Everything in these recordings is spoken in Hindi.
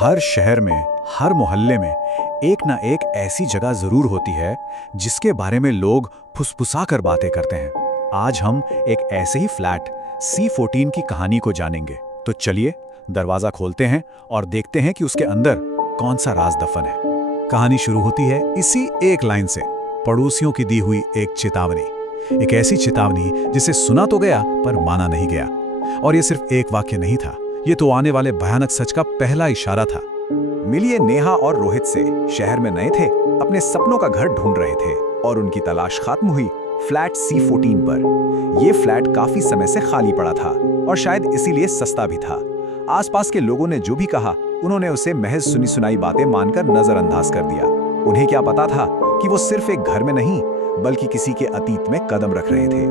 हर शहर में, हर मोहल्ले में एक ना एक ऐसी जगह जरूर होती है जिसके बारे में लोग फुसफुसा कर बातें करते हैं। आज हम एक ऐसे ही फ्लैट C14 की कहानी को जानेंगे। तो चलिए दरवाजा खोलते हैं और देखते हैं कि उसके अंदर कौन सा राज दफन है। कहानी शुरू होती है इसी एक लाइन से, पड़ोसियों की दी हुई एक चेतावनी। एक ऐसी चेतावनी जिसे सुना तो गया पर माना नहीं गया। और ये सिर्फ एक वाक्य नहीं था, ये तो आने वाले भयानक सच का पहला इशारा था। मिलिए नेहा और रोहित से। शहर में नए थे, अपने सपनों का घर ढूंढ रहे थे और उनकी तलाश खत्म हुई फ्लैट C14 पर। यह फ्लैट काफी समय से खाली पड़ा था और शायद इसीलिए सस्ता भी था। आसपास के लोगों ने जो भी कहा, उन्होंने उसे महज सुनी सुनाई बातें मानकर नजरअंदाज कर दिया। उन्हें क्या पता था कि वो सिर्फ एक घर में नहीं बल्कि किसी के अतीत में कदम रख रहे थे।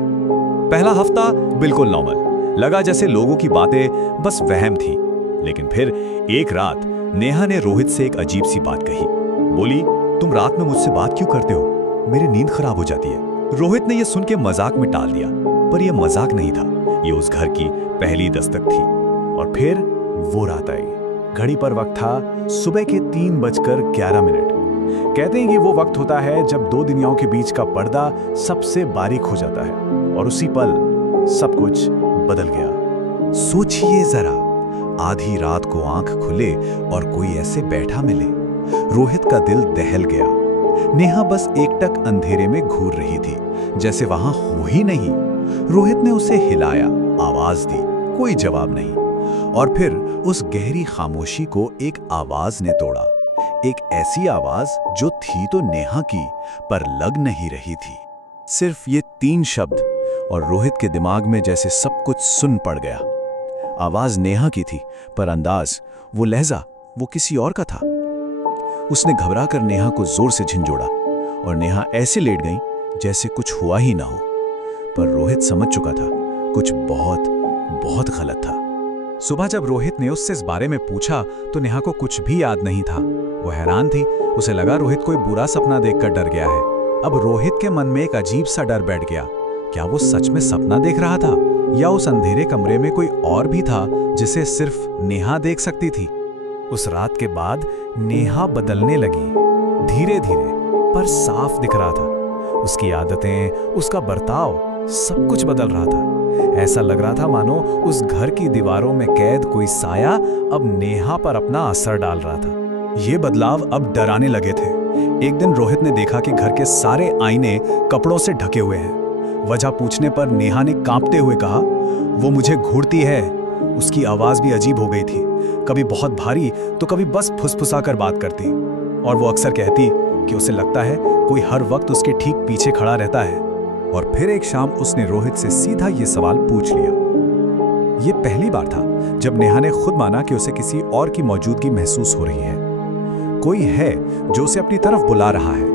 पहला हफ्ता बिल्कुल नॉर्मल लगा, जैसे लोगों की बातें बस वहम थी। लेकिन फिर एक रात नेहा ने रोहित से एक अजीब सी बात कही। बोली, तुम रात में मुझसे बात क्यों करते हो? मेरी नींद खराब हो जाती है। रोहित ने यह सुन के मजाक में टाल दिया, पर यह मजाक नहीं था, ये उस घर की पहली दस्तक थी। और फिर वो रात आई। घड़ी पर वक्त था सुबह के 3:11। कहते हैं कि वो वक्त होता है जब दो दुनियाओं के बीच का पर्दा सबसे बारीक हो जाता है। और उसी पल सब कुछ बदल गया। सोचिए जरा, आधी रात को आंख खुले और कोई ऐसे बैठा मिले। रोहित का दिल दहल गया। नेहा बस एकटक अंधेरे में घूर रही थी, जैसे वहां हो ही नहीं। रोहित ने उसे हिलाया, आवाज दी, कोई जवाब नहीं। और फिर उस गहरी खामोशी को एक आवाज ने तोड़ा। एक ऐसी आवाज जो थी तो नेहा की, पर लग नहीं रही थी। सिर्फ ये 3 शब्द, और रोहित के दिमाग में जैसे सब कुछ सुन पड़ गया। आवाज नेहा की थी, पर अंदाज, वो लहजा, वो किसी और का था। उसने घबरा कर नेहा को जोर से झिंझोड़ा और नेहा ऐसे लेट गई जैसे कुछ हुआ ही ना हो। पर रोहित समझ चुका था, कुछ बहुत बहुत गलत था। सुबह जब रोहित ने उससे इस बारे में पूछा तो नेहा को कुछ भी याद नहीं था। वो हैरान थी। उसे लगा रोहित कोई बुरा सपना देखकर डर गया है। अब रोहित के मन में एक अजीब सा डर बैठ गया। क्या वो सच में सपना देख रहा था, या उस अंधेरे कमरे में कोई और भी था जिसे सिर्फ नेहा देख सकती थी? उस रात के बाद नेहा बदलने लगी, धीरे धीरे, पर साफ दिख रहा था। उसकी आदतें, उसका बर्ताव, सब कुछ बदल रहा था। ऐसा लग रहा था मानो उस घर की दीवारों में कैद कोई साया अब नेहा पर अपना असर डाल रहा था। ये बदलाव अब डराने लगे थे। एक दिन रोहित ने देखा कि घर के सारे आईने कपड़ों से ढके हुए हैं। वजह पूछने पर नेहा ने कांपते हुए कहा, वो मुझे घूरती है। उसकी आवाज भी अजीब हो गई थी, कभी बहुत भारी तो कभी बस फुसफुसा कर बात करती। और वो अक्सर कहती कि उसे लगता है कोई हर वक्त उसके ठीक पीछे खड़ा रहता है। और फिर एक शाम उसने रोहित से सीधा ये सवाल पूछ लिया। ये पहली बार था जब नेहा ने खुद माना कि उसे किसी और की मौजूदगी महसूस हो रही है। कोई है जो उसे अपनी तरफ बुला रहा है।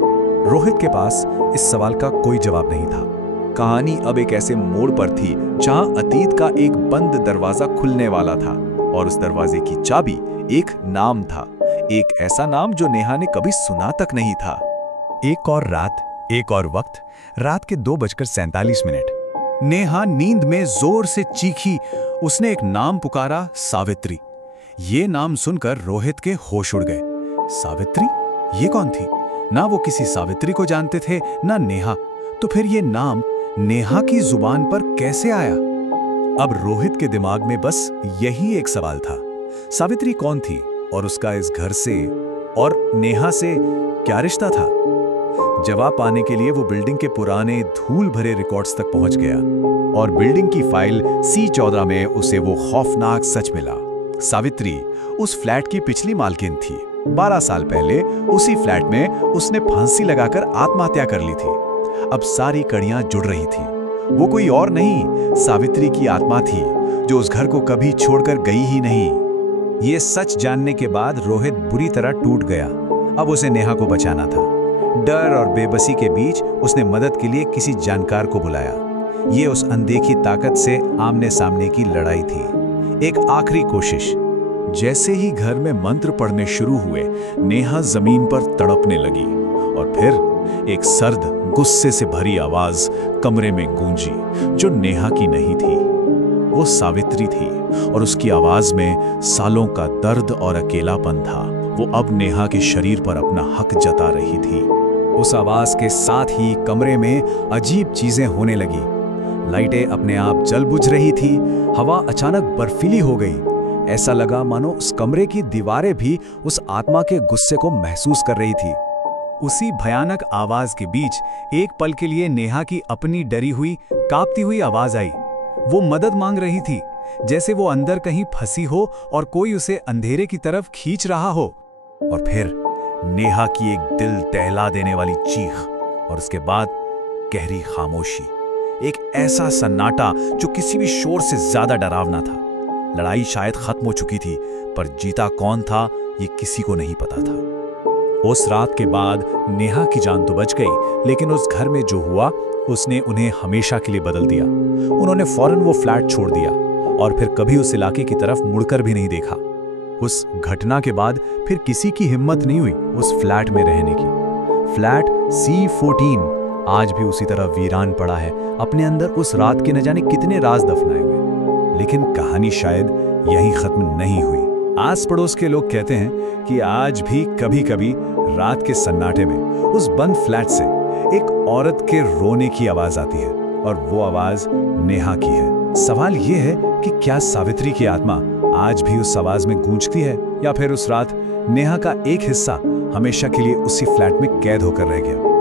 रोहित के पास इस सवाल का कोई जवाब नहीं था। कहानी अब एक ऐसे मोड़ पर थी जहां अतीत का एक बंद दरवाजा खुलने वाला था, और उस दरवाजे की चाबी एक नाम था। एक ऐसा नाम जो नेहा ने कभी सुना तक नहीं था। एक और रात, एक और वक्त, रात के 2:47। नेहा नींद में जोर से चीखी। उसने एक नाम पुकारा, सावित्री। ये नाम सुनकर रोहित के होश उड़ गए। सावित्री? ये कौन थी? ना वो किसी सावित्री को जानते थे, ना नेहा। तो फिर ये नाम नेहा की जुबान पर कैसे आया? अब रोहित के दिमाग में बस यही एक सवाल था, सावित्री कौन थी और उसका इस घर से और नेहा से क्या रिश्ता था? जवाब पाने के लिए वो बिल्डिंग के पुराने धूल भरे रिकॉर्ड्स तक पहुंच गया, और बिल्डिंग की फाइल C14 में उसे वो खौफनाक सच मिला। सावित्री उस फ्लैट की पिछली मालकिन थी। 12 साल पहले उसी फ्लैट में उसने फांसी लगाकर आत्महत्या कर ली थी। अब सारी कड़ियां जुड़ रही थी। वो कोई और नहीं, सावित्री की आत्मा थी जो उस घर को कभी छोड़कर गई ही नहीं। ये सच जानने के बाद रोहित बुरी तरह टूट गया। अब उसे नेहा को बचाना था। डर और बेबसी के बीच उसने मदद के लिए किसी जानकार को बुलाया। ये उस अनदेखी ताकत से आमने सामने की लड़ाई थी, एक आखिरी कोशिश। जैसे ही घर में मंत्र पढ़ने शुरू हुए, नेहा जमीन पर तड़पने लगी, और फिर एक सर्द, गुस्से से भरी आवाज कमरे में गूंजी, जो नेहा की नहीं थी, वो सावित्री थी। और उसकी आवाज में सालों का दर्द और अकेलापन था। वो अब नेहा के शरीर पर अपना हक जता रही थी। उस आवाज के साथ ही कमरे में अजीब चीजें होने लगी। लाइटें अपने आप जल बुझ रही थी, हवा अचानक बर्फीली हो गई। ऐसा लगा मानो उस कमरे की दीवारें भी उस आत्मा के गुस्से को महसूस कर रही थी। उसी भयानक आवाज के बीच एक पल के लिए नेहा की अपनी डरी हुई, कांपती हुई आवाज आई। वो मदद मांग रही थी, जैसे वो अंदर कहीं फंसी हो और कोई उसे अंधेरे की तरफ खींच रहा हो। और फिर नेहा की एक दिल दहला देने वाली चीख, और उसके बाद गहरी खामोशी। एक ऐसा सन्नाटा जो किसी भी शोर से ज्यादा डरावना था। लड़ाई शायद खत्म हो चुकी थी, पर जीता कौन था ये किसी को नहीं पता था। उस रात के बाद नेहा की जान तो बच गई, लेकिन उस घर में जो हुआ उसने उन्हें हमेशा के लिए बदल दिया। उन्होंने फौरन वो फ्लैट छोड़ दिया और फिर कभी उस इलाके की तरफ मुड़कर भी नहीं देखा। उस घटना के बाद फिर किसी की हिम्मत नहीं हुई उस फ्लैट में रहने की। फ्लैट C14 आज भी उसी तरह वीरान पड़ा है, अपने अंदर उस रात के न जाने कितने राज दफनाए हुए। लेकिन कहानी शायद यहीं खत्म नहीं हुई। आस पड़ोस के लोग कहते हैं कि आज भी कभी कभी रात के सन्नाटे में उस बंद फ्लैट से एक औरत के रोने की आवाज आती है, और वो आवाज नेहा की है। सवाल ये है कि क्या सावित्री की आत्मा आज भी उस आवाज में गूंजती है, या फिर उस रात नेहा का एक हिस्सा हमेशा के लिए उसी फ्लैट में कैद होकर रह गया।